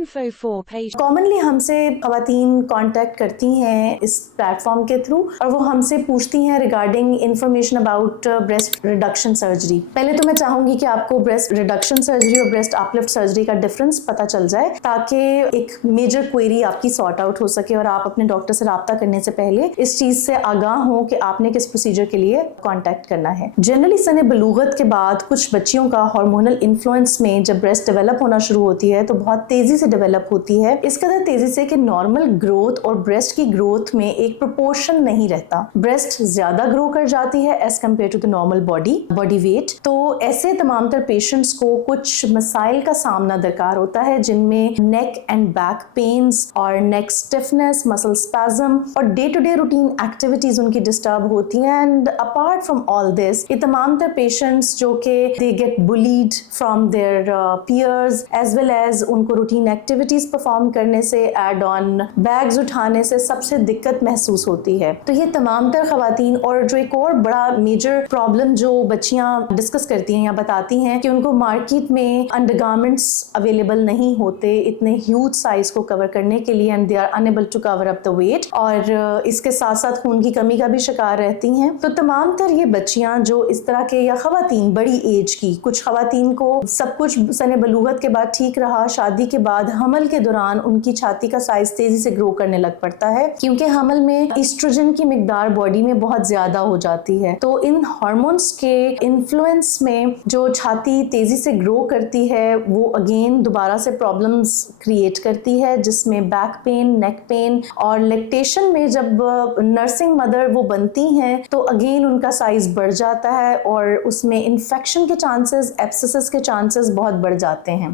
info for page. Commonly ہم سے خواتین کانٹیکٹ کرتی ہیں اس پلیٹ فارم کے تھرو اور وہ ہم سے پوچھتی ہیں regarding information about breast reduction surgery. پہلے تو میں چاہوں گی کہ آپ کو بریسٹ ریڈکشن سرجری اور بریسٹ اپلفٹ سرجری کا ڈفرنس پتہ چل جائے تاکہ ایک میجر کوئری آپ کی سارٹ آؤٹ ہو سکے اور آپ اپنے ڈاکٹر سے رابطہ کرنے سے پہلے اس چیز سے آگاہ ہوں کہ آپ نے کس پروسیجر کے لیے کانٹیکٹ کرنا ہے. جنرلی سن بلوغت کے بعد کچھ بچیوں کا ہارمونل انفلوئنس میں جب بریسٹ ڈیولپ ہونا شروع ہوتی ہے تو بہت تیزی سے ڈیولپ ہوتی ہے, اس قدر تیزی سے کہ نارمل گروتھ اور بریسٹ کی گروتھ میں ایک پروپورشن نہیں رہتا. بریسٹ زیادہ گرو کر جاتی ہے as compare to the normal body weight. تو ایسے تمام تر پیشنٹس کو کچھ مسائل کا سامنا درکار ہوتا ہے جن میں نیک اینڈ بیک پینز اور نیک اسٹفنس, مسل اسپازم اور day to day routine activities ان کی ڈسٹرب ہوتی ہیں. And apart from all this یہ تمام تر پیشنٹس جو کہ they get bullied from their peers as well as ان کو روٹین ایکٹیویٹیز پرفارم کرنے سے, ایڈ آن بیگز اٹھانے سے سب سے دقت محسوس ہوتی ہے. تو یہ تمام تر خواتین, اور جو ایک اور بڑا میجر پرابلم جو بچیاں ڈسکس کرتی ہیں یا بتاتی ہیں کہ ان کو مارکیٹ میں انڈر گارمنٹس اویلیبل نہیں ہوتے اتنے ہیوج سائز کو کور کرنے کے لیے, and they are enable to cover up the weight, اور اس کے ساتھ ساتھ خون کی کمی کا بھی شکار رہتی ہیں. تو تمام تر یہ بچیاں جو اس طرح کے, یا خواتین بڑی ایج کی, کچھ خواتین کو سب کچھ سن بلوغت کے بعد ٹھیک رہا, شادی کے بعد حمل کے دوران ان کی چھاتی کا سائز تیزی سے گرو کرنے لگ پڑتا ہے کیونکہ حمل میں ایسٹروجن کی مقدار باڈی میں بہت زیادہ ہو جاتی ہے. تو ان ہارمونس کے انفلوئنس میں جو چھاتی تیزی سے گرو کرتی ہے وہ اگین دوبارہ سے پرابلمز کریٹ کرتی ہے, جس میں بیک پین, نیک پین, اور لیکٹیشن میں جب نرسنگ مدر وہ بنتی ہیں تو اگین ان کا سائز بڑھ جاتا ہے اور اس میں انفیکشن کے چانسز, ایبسسس کے چانسز بہت بڑھ جاتے ہیں.